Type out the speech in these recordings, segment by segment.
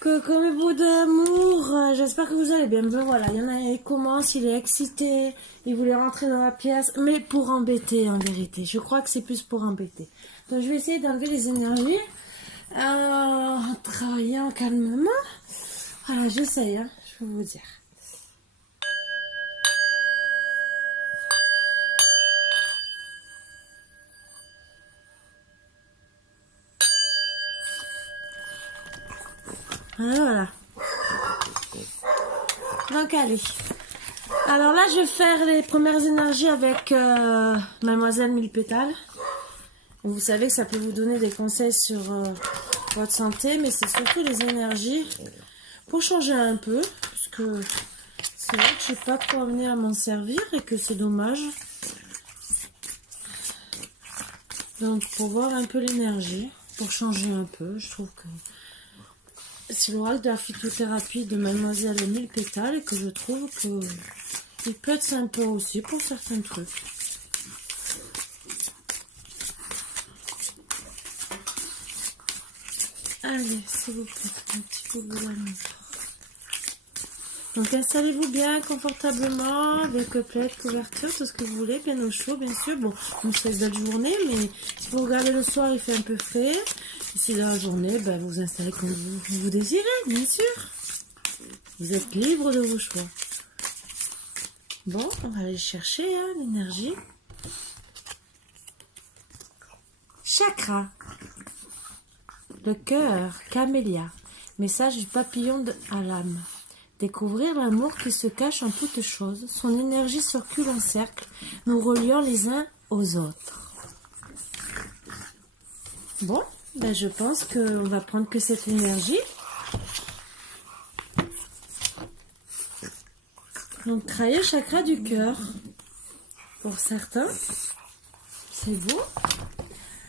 Comme bout d'amour, j'espère que vous allez bien. Ben voilà, il y en a, il commence, il est excité, il voulait rentrer dans la pièce, mais pour embêter en vérité. Je crois que c'est plus pour embêter. Donc je vais essayer d'enlever les énergies en travaillant calmement. Voilà, j'essaye, hein, je peux vous dire. Voilà. Donc allez. Alors là, je vais faire les premières énergies avec Mademoiselle Mille Pétales. Vous savez que ça peut vous donner des conseils sur votre santé, mais c'est surtout les énergies pour changer un peu, parce que c'est vrai que je n'ai pas trop amené à m'en servir et que c'est dommage. Donc pour voir un peu l'énergie, pour changer un peu, je trouve que c'est l'oracle de la phytothérapie de Mademoiselle Mille Pétales et que je trouve que il peut être sympa aussi pour certains trucs. Allez, s'il vous plaît, un petit peu de l'amour. Donc installez-vous bien confortablement, avec plaid, couverture, tout ce que vous voulez, bien au chaud, bien sûr. Bon, on fait une belle journée, mais si vous regardez le soir, il fait un peu frais. Ici, dans la journée, ben, vous installez comme vous désirez, bien sûr. Vous êtes libre de vos choix. Bon, on va aller chercher hein, l'énergie. Chakra. Le cœur, camélia. Message du papillon à l'âme. Découvrir l'amour qui se cache en toutes choses. Son énergie circule en cercle, nous reliant les uns aux autres. Bon, ben je pense qu'on va prendre que cette énergie. Donc, travailler le chakra du cœur. Pour certains, c'est beau.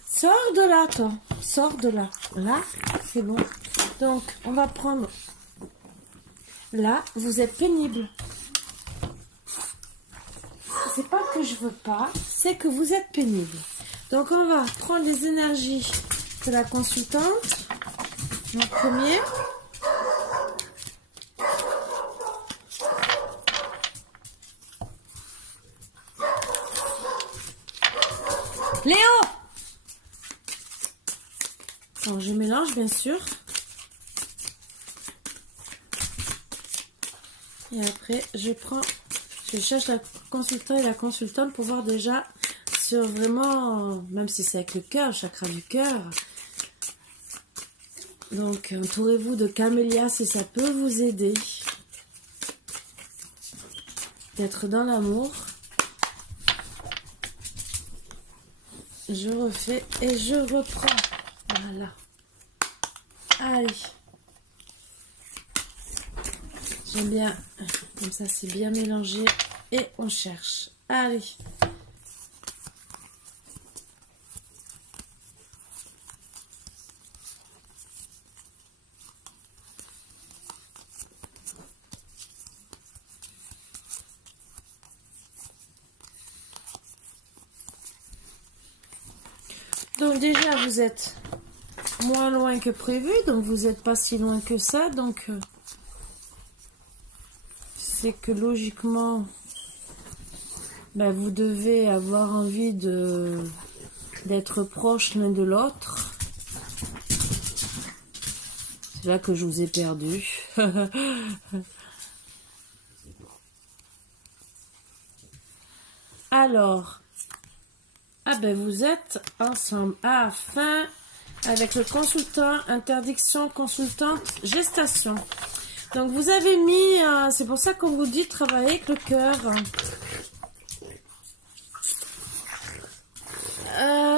Sors de là, toi. Sors de là. Là, c'est bon. Donc, on va prendre... Là, vous êtes pénible. C'est pas que je veux pas, c'est que vous êtes pénible. Donc, on va prendre les énergies de la consultante. En premier. Léo! Alors, je mélange, bien sûr. Et après, je cherche la consultante et la consultante pour voir déjà sur vraiment, même si c'est avec le cœur, chakra du cœur. Donc, entourez-vous de camélia si ça peut vous aider. D'être dans l'amour. Je refais et je reprends. Voilà. Allez. J'aime bien, comme ça c'est bien mélangé et on cherche. Allez. Donc déjà vous êtes moins loin que prévu, donc vous n'êtes pas si loin que ça, donc c'est que logiquement ben, vous devez avoir envie d'être proches l'un de l'autre. C'est là que je vous ai perdu. Alors, ah ben vous êtes ensemble. Ah, fin avec le consultant, interdiction, consultante, gestation. Donc vous avez mis, c'est pour ça qu'on vous dit travailler avec le cœur.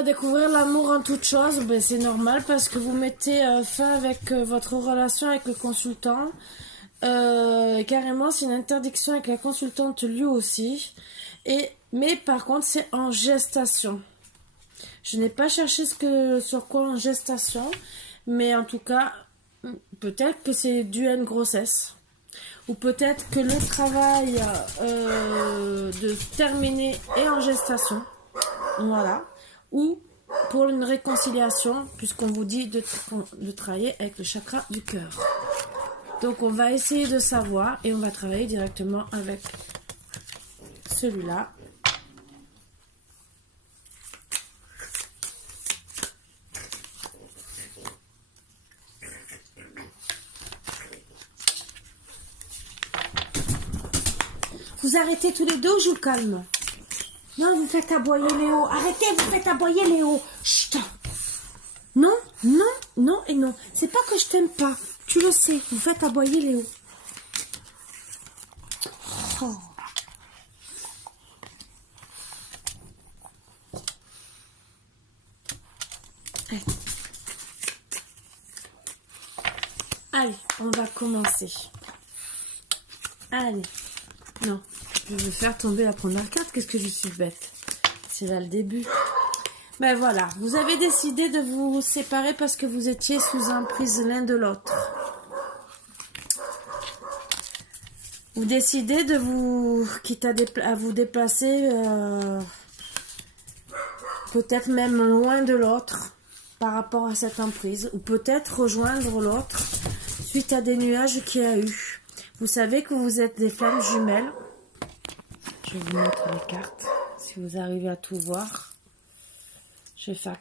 Découvrir l'amour en toute chose, ben c'est normal parce que vous mettez fin avec votre relation avec le consultant. Carrément, c'est une interdiction avec la consultante lui aussi. Mais par contre, c'est en gestation. Je n'ai pas cherché sur quoi en gestation, mais en tout cas, peut-être que c'est dû à une grossesse. Ou peut-être que le travail de terminer est en gestation. Voilà. Ou pour une réconciliation, puisqu'on vous dit de travailler avec le chakra du cœur. Donc on va essayer de savoir et on va travailler directement avec celui-là. Vous arrêtez tous les deux ou je vous calme? Non, vous faites aboyer Léo. Arrêtez, vous faites aboyer Léo. Chut. Non, non, non et non. C'est pas que je t'aime pas. Tu le sais, vous faites aboyer Léo. Oh. Allez, on va commencer. Allez. Non, je vais faire tomber la première carte. Qu'est-ce que je suis bête. C'est là le début. Ben voilà, vous avez décidé de vous séparer parce que vous étiez sous emprise l'un de l'autre. Vous décidez de vous, quitte à vous déplacer, peut-être même loin de l'autre par rapport à cette emprise, ou peut-être rejoindre l'autre suite à des nuages qu'il y a eu. Vous savez que vous êtes des flammes jumelles. Je vais vous mettre les cartes, si vous arrivez à tout voir. Je vais faire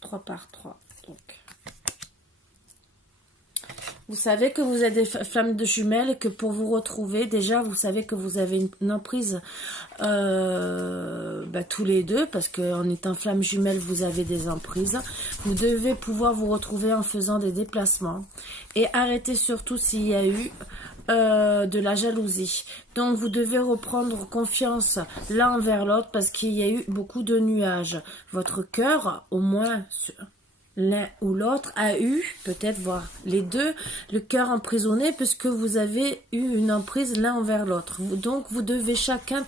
3 par 3. Donc. Vous savez que vous êtes des flammes de jumelles et que pour vous retrouver, déjà, vous savez que vous avez une emprise tous les deux, parce qu'en étant flamme jumelle, vous avez des emprises. Vous devez pouvoir vous retrouver en faisant des déplacements et arrêter surtout s'il y a eu de la jalousie. Donc vous devez reprendre confiance l'un envers l'autre parce qu'il y a eu beaucoup de nuages. Votre cœur, au moins l'un ou l'autre, a eu, peut-être voire les deux, le cœur emprisonné puisque vous avez eu une emprise l'un envers l'autre. Donc vous devez chacun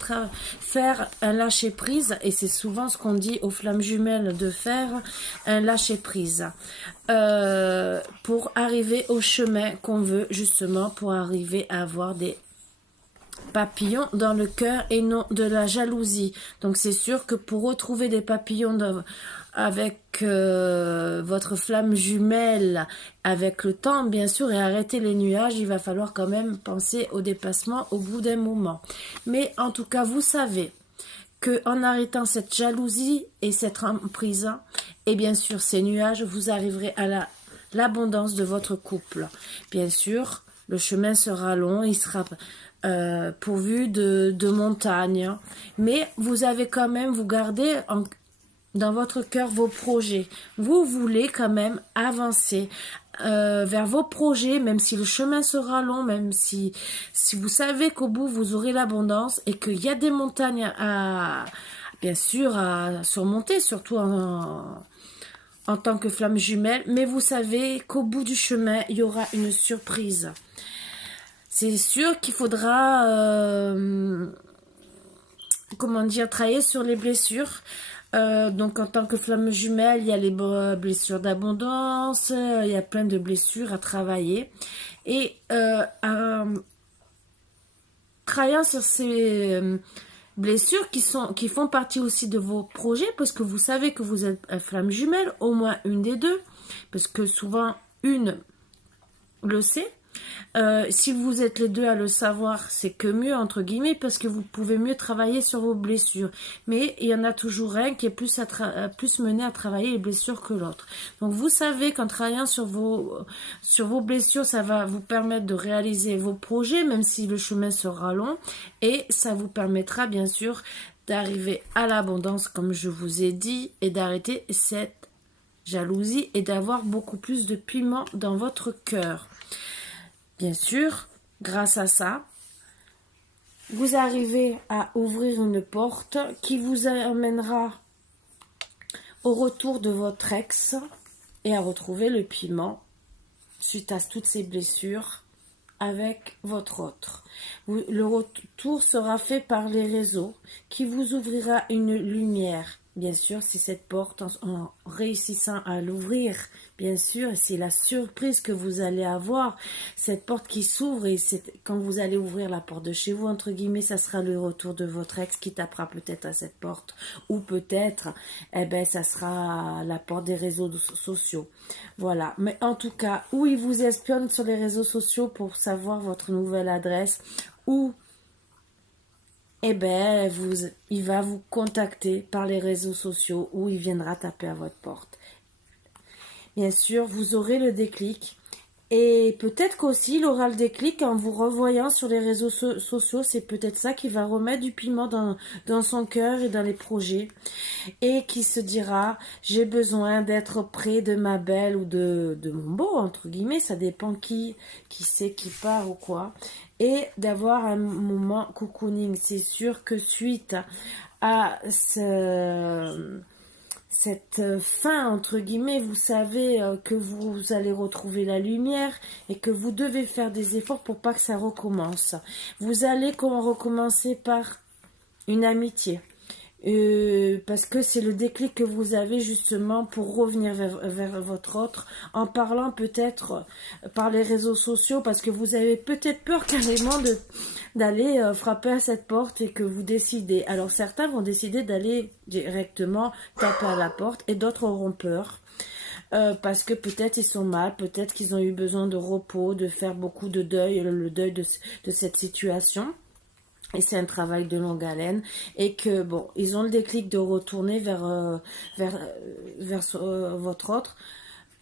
faire un lâcher prise, et c'est souvent ce qu'on dit aux flammes jumelles de faire, un lâcher prise. Pour arriver au chemin qu'on veut, justement, pour arriver à avoir des papillons dans le cœur et non de la jalousie. Donc c'est sûr que pour retrouver des papillons avec votre flamme jumelle, avec le temps bien sûr, et arrêter les nuages, il va falloir quand même penser au déplacement au bout d'un moment. Mais en tout cas, vous savez que en arrêtant cette jalousie et cette emprise, et bien sûr ces nuages, vous arriverez à l'abondance de votre couple. Bien sûr, le chemin sera long, il sera pourvu de montagnes, mais vous avez quand même, vous gardez dans votre cœur vos projets. Vous voulez quand même avancer vers vos projets, même si le chemin sera long, même si vous savez qu'au bout vous aurez l'abondance et qu'il y a des montagnes bien sûr à surmonter, surtout en tant que flamme jumelle, mais vous savez qu'au bout du chemin il y aura une surprise. C'est sûr qu'il faudra travailler sur les blessures. Donc en tant que flamme jumelle, il y a les blessures d'abondance, il y a plein de blessures à travailler. Et travaillant sur ces blessures qui font partie aussi de vos projets, parce que vous savez que vous êtes flamme jumelle, au moins une des deux, parce que souvent une le sait. Si vous êtes les deux à le savoir, c'est que mieux entre guillemets, parce que vous pouvez mieux travailler sur vos blessures. Mais il y en a toujours un qui est plus mené à travailler les blessures que l'autre. Donc vous savez qu'en travaillant sur vos blessures, ça va vous permettre de réaliser vos projets, même si le chemin sera long, et ça vous permettra bien sûr d'arriver à l'abondance, comme je vous ai dit, et d'arrêter cette jalousie et d'avoir beaucoup plus de piment dans votre cœur. Bien sûr, grâce à ça, vous arrivez à ouvrir une porte qui vous amènera au retour de votre ex et à retrouver le piment suite à toutes ces blessures avec votre autre. Le retour sera fait par les réseaux qui vous ouvrira une lumière bien sûr, c'est cette porte, en réussissant à l'ouvrir, bien sûr, c'est la surprise que vous allez avoir, cette porte qui s'ouvre, et quand vous allez ouvrir la porte de chez vous, entre guillemets, ça sera le retour de votre ex qui tapera peut-être à cette porte, ou peut-être, ça sera la porte des réseaux sociaux. Voilà, mais en tout cas, ou il vous espionne sur les réseaux sociaux pour savoir votre nouvelle adresse, ou il va vous contacter par les réseaux sociaux ou il viendra taper à votre porte. Bien sûr, vous aurez le déclic. Et peut-être qu'aussi, il aura le déclic en vous revoyant sur les réseaux sociaux. C'est peut-être ça qui va remettre du piment dans son cœur et dans les projets. Et qui se dira, j'ai besoin d'être près de ma belle ou de mon beau, entre guillemets. Ça dépend qui c'est qui part ou quoi. Et d'avoir un moment cocooning. C'est sûr que suite à cette fin, entre guillemets, vous savez que vous allez retrouver la lumière et que vous devez faire des efforts pour pas que ça recommence. Vous allez recommencer par une amitié. Parce que c'est le déclic que vous avez justement pour revenir vers votre autre, en parlant peut-être par les réseaux sociaux, parce que vous avez peut-être peur carrément d'aller frapper à cette porte et que vous décidez. Alors certains vont décider d'aller directement taper à la porte et d'autres auront peur. Parce que peut-être ils sont mal, peut-être qu'ils ont eu besoin de repos, de faire beaucoup de deuil, le deuil de cette situation. Et c'est un travail de longue haleine et que bon, ils ont le déclic de retourner vers votre autre,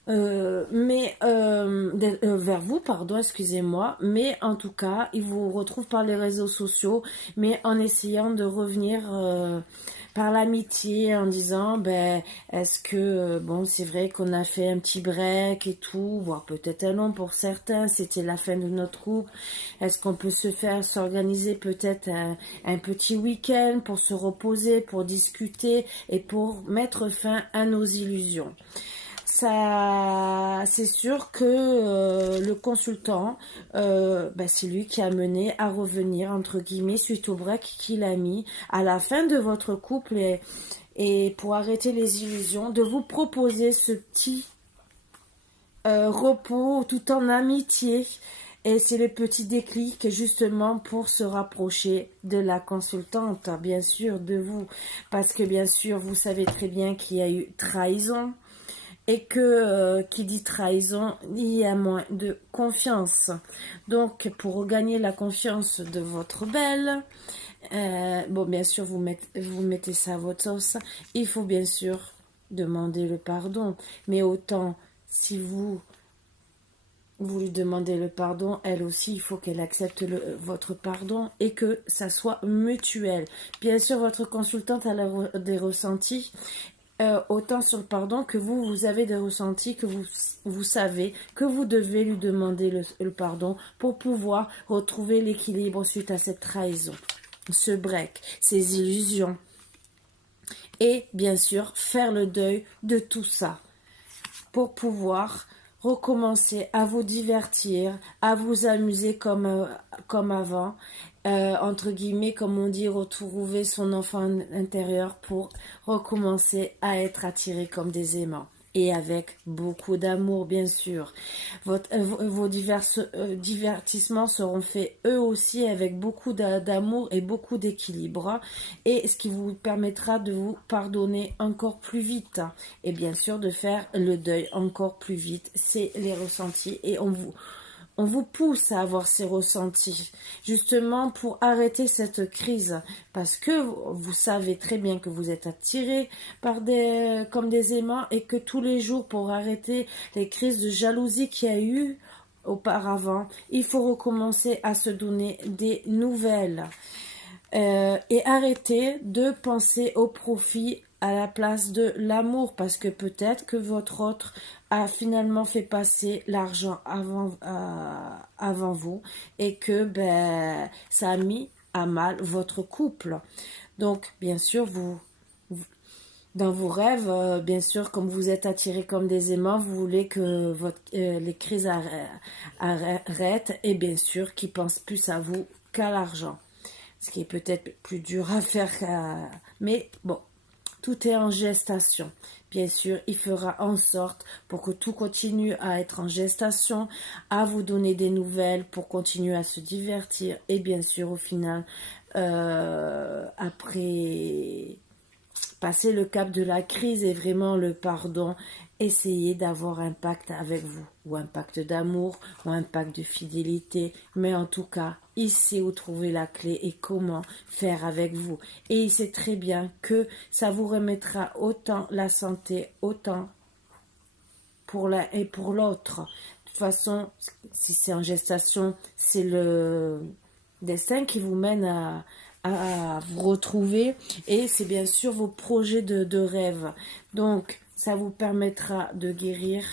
vers vous, pardon, excusez-moi. Mais en tout cas, ils vous retrouvent par les réseaux sociaux, mais en essayant de revenir par l'amitié, en disant, est-ce que, bon, c'est vrai qu'on a fait un petit break et tout, voire peut-être un long pour certains, c'était la fin de notre couple. Est-ce qu'on peut s'organiser peut-être un petit week-end pour se reposer, pour discuter et pour mettre fin à nos illusions? Ça, c'est sûr que le consultant, c'est lui qui a mené à revenir, entre guillemets, suite au break qu'il a mis à la fin de votre couple et pour arrêter les illusions, de vous proposer ce petit repos tout en amitié. Et c'est le petit déclic justement pour se rapprocher de la consultante, bien sûr, de vous. Parce que bien sûr, vous savez très bien qu'il y a eu trahison. Et que qui dit trahison, il y a moins de confiance. Donc, pour regagner la confiance de votre belle, bien sûr, vous mettez ça à votre sauce. Il faut bien sûr demander le pardon. Mais autant, si vous lui demandez le pardon, elle aussi, il faut qu'elle accepte votre pardon et que ça soit mutuel. Bien sûr, votre consultante a des ressentis. Autant sur le pardon que vous avez des ressentis, que vous savez que vous devez lui demander le pardon pour pouvoir retrouver l'équilibre suite à cette trahison, ce break, ces illusions. Et bien sûr, faire le deuil de tout ça pour pouvoir recommencer à vous divertir, à vous amuser comme avant, entre guillemets, comme on dit, retrouver son enfant intérieur pour recommencer à être attiré comme des aimants. Et avec beaucoup d'amour, bien sûr. Vos divertissements seront faits eux aussi avec beaucoup d'amour et beaucoup d'équilibre. Et ce qui vous permettra de vous pardonner encore plus vite. Et bien sûr de faire le deuil encore plus vite. C'est les ressentis. Et on vous pousse à avoir ces ressentis, justement pour arrêter cette crise, parce que vous savez très bien que vous êtes attirés comme des aimants et que tous les jours, pour arrêter les crises de jalousie qu'il y a eu auparavant, il faut recommencer à se donner des nouvelles et arrêter de penser au profit à la place de l'amour, parce que peut-être que votre autre a finalement fait passer l'argent avant vous et que ça a mis à mal votre couple. Donc bien sûr dans vos rêves, bien sûr, comme vous êtes attirés comme des aimants, vous voulez que les crises arrêtent et bien sûr qu'ils pensent plus à vous qu'à l'argent, ce qui est peut-être plus dur à faire, mais bon. tout est en gestation. Bien sûr, il fera en sorte pour que tout continue à être en gestation, à vous donner des nouvelles, pour continuer à se divertir. Et bien sûr, au final, après passer le cap de la crise et vraiment le pardon, essayez d'avoir un pacte avec vous, ou un pacte d'amour, ou un pacte de fidélité, mais en tout cas, il sait où trouver la clé et comment faire avec vous. Et il sait très bien que ça vous remettra autant la santé, autant pour l'un et pour l'autre. De toute façon, si c'est en gestation, c'est le destin qui vous mène à vous retrouver, et c'est bien sûr vos projets de rêve. Donc, ça vous permettra de guérir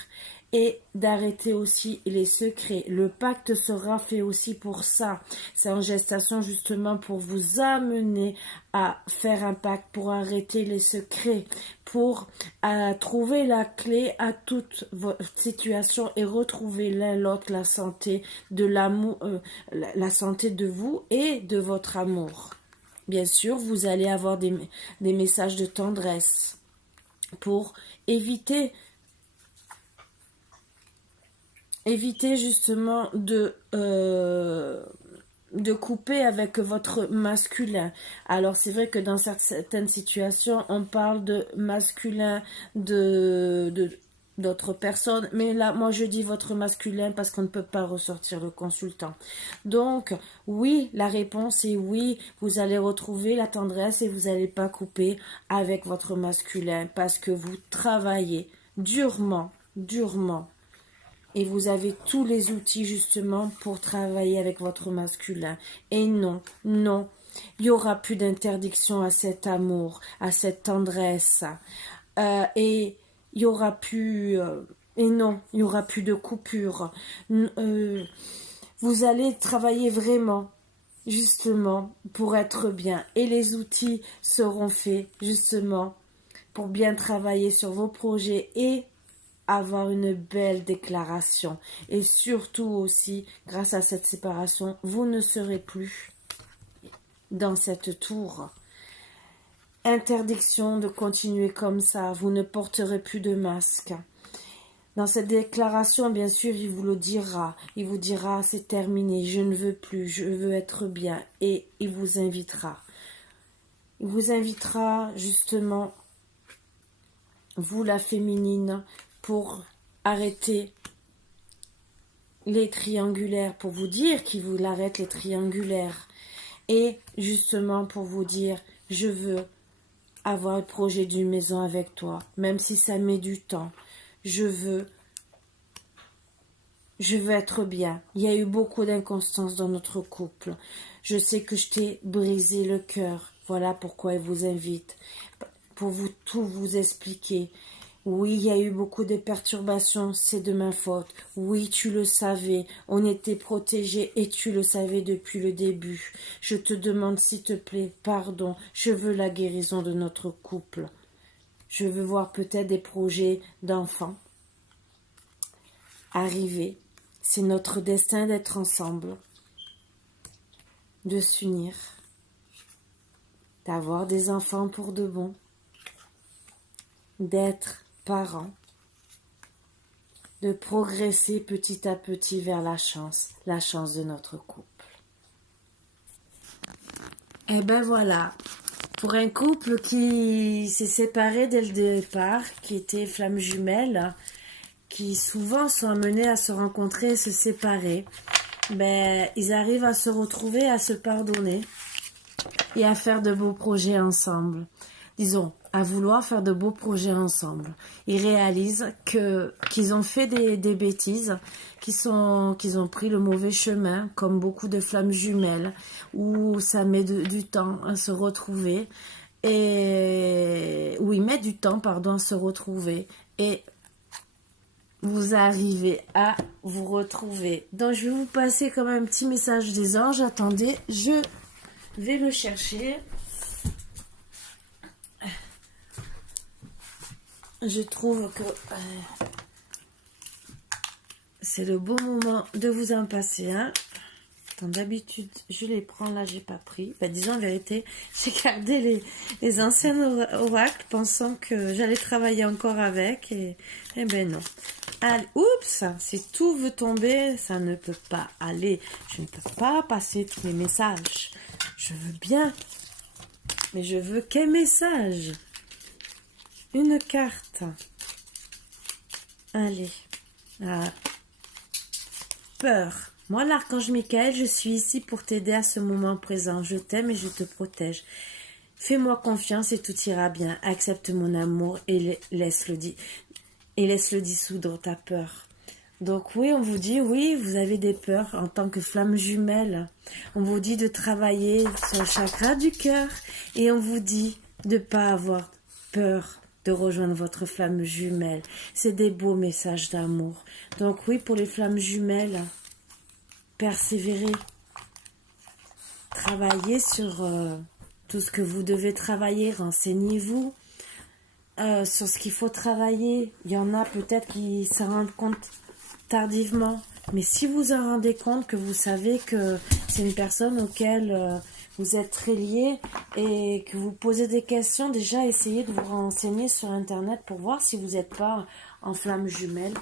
et d'arrêter aussi les secrets. Le pacte sera fait aussi pour ça. C'est en gestation justement pour vous amener à faire un pacte, pour arrêter les secrets, pour trouver la clé à toute votre situation et retrouver l'un l'autre la santé de l'amour, la santé de vous et de votre amour. Bien sûr, vous allez avoir des messages de tendresse pour éviter justement de couper avec votre masculin. Alors c'est vrai que dans certaines situations on parle de masculin d'autres personnes, mais là moi je dis votre masculin parce qu'on ne peut pas ressortir le consultant. Donc oui, la réponse est oui, vous allez retrouver la tendresse et vous n'allez pas couper avec votre masculin parce que vous travaillez durement et vous avez tous les outils justement pour travailler avec votre masculin. Et non, il n'y aura plus d'interdiction à cet amour, à cette tendresse. Et il n'y aura plus... et non, il n'y aura plus de coupure. Vous allez travailler vraiment, justement, pour être bien. Et les outils seront faits, justement, pour bien travailler sur vos projets et avoir une belle déclaration. Et surtout aussi, grâce à cette séparation, vous ne serez plus dans cette tour. Interdiction de continuer comme ça, vous ne porterez plus de masque. Dans cette déclaration, bien sûr, il vous le dira. Il vous dira, c'est terminé, je ne veux plus, je veux être bien. Et il vous invitera. Il vous invitera justement, vous la féminine, pour arrêter les triangulaires, pour vous dire qu'il vous arrête les triangulaires, et justement pour vous dire je veux avoir le projet d'une maison avec toi, même si ça met du temps, je veux être bien. Il y a eu beaucoup d'inconstance dans notre couple, je sais que je t'ai brisé le cœur, voilà pourquoi il vous invite, pour vous tout vous expliquer. Oui, il y a eu beaucoup de perturbations, c'est de ma faute. Oui, tu le savais, on était protégés et tu le savais depuis le début. Je te demande s'il te plaît, pardon, je veux la guérison de notre couple. Je veux voir peut-être des projets d'enfants arriver. C'est notre destin d'être ensemble, de s'unir, d'avoir des enfants pour de bon, d'être parents, de progresser petit à petit vers la chance de notre couple. Et ben voilà, pour un couple qui s'est séparé dès le départ, qui était flammes jumelles, qui souvent sont amenés à se rencontrer et se séparer, ben ils arrivent à se retrouver, à se pardonner et à faire de beaux projets ensemble. Disons, à vouloir faire de beaux projets ensemble. Ils réalisent qu'ils ont fait des bêtises, qu'ils ont pris le mauvais chemin, comme beaucoup de flammes jumelles, où ça met du temps à se retrouver, et où ils mettent du temps, pardon, à se retrouver, et vous arrivez à vous retrouver. Donc je vais vous passer comme un petit message des anges. Attendez, je vais le chercher. Je trouve que c'est le bon moment de vous en passer un. Donc d'habitude, je les prends, là j'ai pas pris. Ben, disons en vérité, j'ai gardé les anciens oracles pensant que j'allais travailler encore avec et ben non. Allez, oups, si tout veut tomber, ça ne peut pas aller. Je ne peux pas passer tous les messages. Je veux bien, mais je veux quel message? Une carte. Allez. Ah. Peur. Moi, l'archange Michael, je suis ici pour t'aider à ce moment présent. Je t'aime et je te protège. Fais-moi confiance et tout ira bien. Accepte mon amour et laisse-le dissoudre ta peur. Donc oui, on vous dit, oui, vous avez des peurs en tant que flamme jumelle. On vous dit de travailler sur le chakra du cœur et on vous dit de ne pas avoir peur de rejoindre votre flamme jumelle. C'est des beaux messages d'amour. Donc oui, pour les flammes jumelles, persévérez. Travaillez sur tout ce que vous devez travailler. Renseignez-vous sur ce qu'il faut travailler. Il y en a peut-être qui s'en rendent compte tardivement. Mais si vous en rendez compte, que vous savez que c'est une personne auquel vous êtes très lié et que vous posez des questions, déjà essayez de vous renseigner sur Internet pour voir si vous n'êtes pas en flamme jumelle.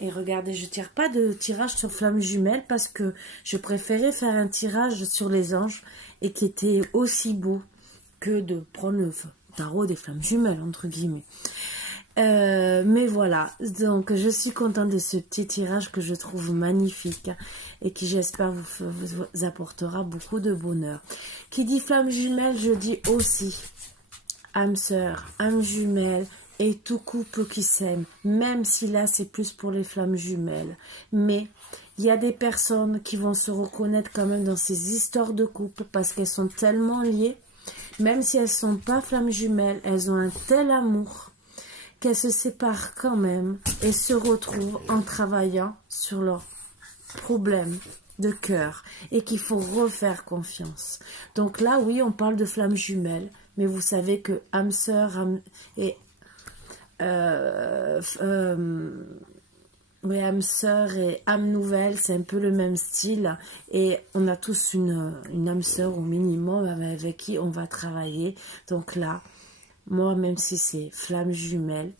Et regardez, je ne tire pas de tirage sur flamme jumelle parce que je préférais faire un tirage sur les anges et qui était aussi beau que de prendre le tarot des flammes jumelles, entre guillemets. Mais voilà, donc je suis contente de ce petit tirage que je trouve magnifique et qui j'espère vous apportera beaucoup de bonheur. Qui dit flamme jumelle, je dis aussi âme sœur, âme jumelle et tout couple qui s'aime, même si là c'est plus pour les flammes jumelles. Mais il y a des personnes qui vont se reconnaître quand même dans ces histoires de couple parce qu'elles sont tellement liées, même si elles ne sont pas flammes jumelles, elles ont un tel amour qu'elles se séparent quand même et se retrouvent en travaillant sur leurs problèmes de cœur et qu'il faut refaire confiance. Donc là, oui, on parle de flammes jumelles, mais vous savez que âme sœur et âme sœur et âme nouvelle, c'est un peu le même style et on a tous une âme sœur au minimum avec qui on va travailler. Donc là, moi, même si c'est flamme jumelle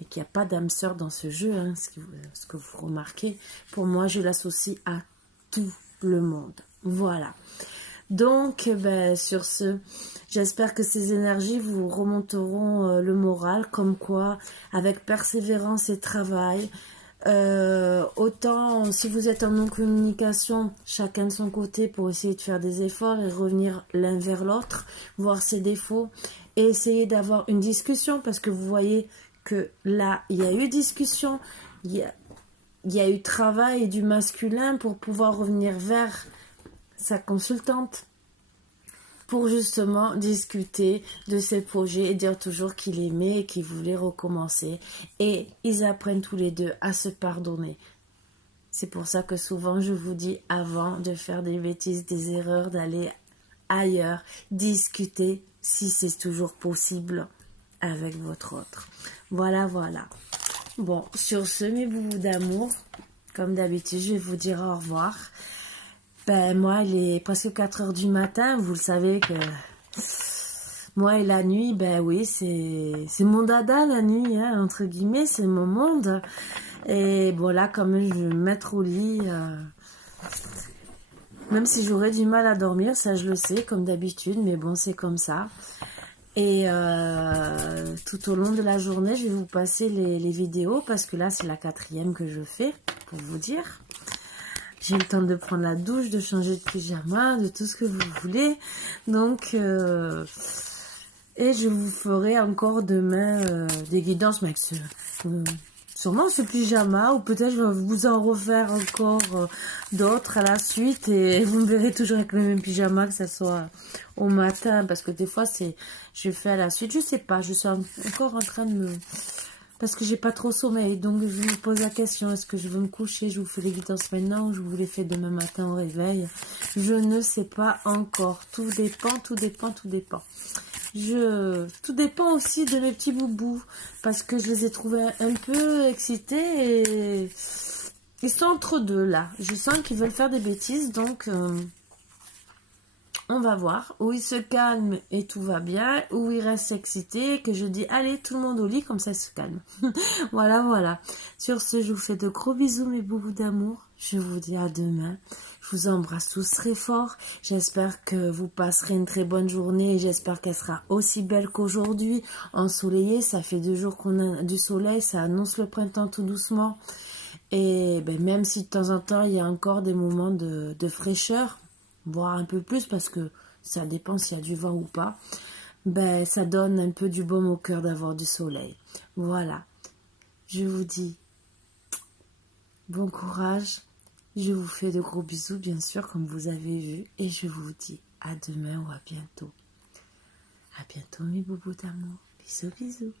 et qu'il n'y a pas d'âme sœur dans ce jeu, hein, ce que vous remarquez, pour moi, je l'associe à tout le monde. Voilà. Donc, sur ce, j'espère que ces énergies vous remonteront le moral, comme quoi, avec persévérance et travail, autant si vous êtes en non-communication, chacun de son côté pour essayer de faire des efforts et revenir l'un vers l'autre, voir ses défauts et essayer d'avoir une discussion parce que vous voyez que là, il y a eu discussion, il y a eu travail du masculin pour pouvoir revenir vers sa consultante pour justement discuter de ses projets et dire toujours qu'il aimait et qu'il voulait recommencer. Et ils apprennent tous les deux à se pardonner. C'est pour ça que souvent je vous dis avant de faire des bêtises, des erreurs, d'aller ailleurs, discuter si c'est toujours possible avec votre autre. Voilà, voilà. Bon, sur ce, mes boubous d'amour, comme d'habitude, je vais vous dire au revoir. Moi, il est presque 4 heures du matin. Vous le savez que moi et la nuit, oui, c'est mon dada la nuit, hein, entre guillemets, c'est mon monde. Et bon, là, quand même, je vais me mettre au lit. Même si j'aurais du mal à dormir, ça je le sais, comme d'habitude, mais bon, c'est comme ça. Et tout au long de la journée, je vais vous passer les vidéos, parce que là, c'est la 4e que je fais, pour vous dire. J'ai eu le temps de prendre la douche, de changer de pyjama, de tout ce que vous voulez. Donc, et je vous ferai encore demain des guidances, mais sûrement ce pyjama, ou peut-être je vais vous en refaire encore d'autres à la suite. Et vous me verrez toujours avec le même pyjama, que ce soit au matin, parce que des fois, je fais à la suite. Je sais pas, je suis encore en train de me... Parce que j'ai pas trop sommeil, donc je me pose la question, est-ce que je veux me coucher, je vous fais les guidances maintenant ou je vous les fais demain matin au réveil? Je ne sais pas encore, tout dépend. Tout dépend aussi de mes petits boubous, parce que je les ai trouvés un peu excités Ils sont entre deux là. Je sens qu'ils veulent faire des bêtises, donc on va voir. Où ils se calment et tout va bien, où ils restent excités, que je dis allez tout le monde au lit, comme ça ils se calment. Voilà, voilà. Sur ce, je vous fais de gros bisous mes boubous d'amour. Je vous dis à demain. Je vous embrasse tous très fort. J'espère que vous passerez une très bonne journée et j'espère qu'elle sera aussi belle qu'aujourd'hui. Ensoleillée, ça fait 2 jours qu'on a du soleil, ça annonce le printemps tout doucement. Et ben, même si de temps en temps, il y a encore des moments de fraîcheur, voire un peu plus parce que ça dépend s'il y a du vent ou pas, ben, ça donne un peu du baume au cœur d'avoir du soleil. Voilà. Je vous dis bon courage. Je vous fais de gros bisous, bien sûr, comme vous avez vu. Et je vous dis à demain ou à bientôt. À bientôt, mes boubous d'amour. Bisous, bisous.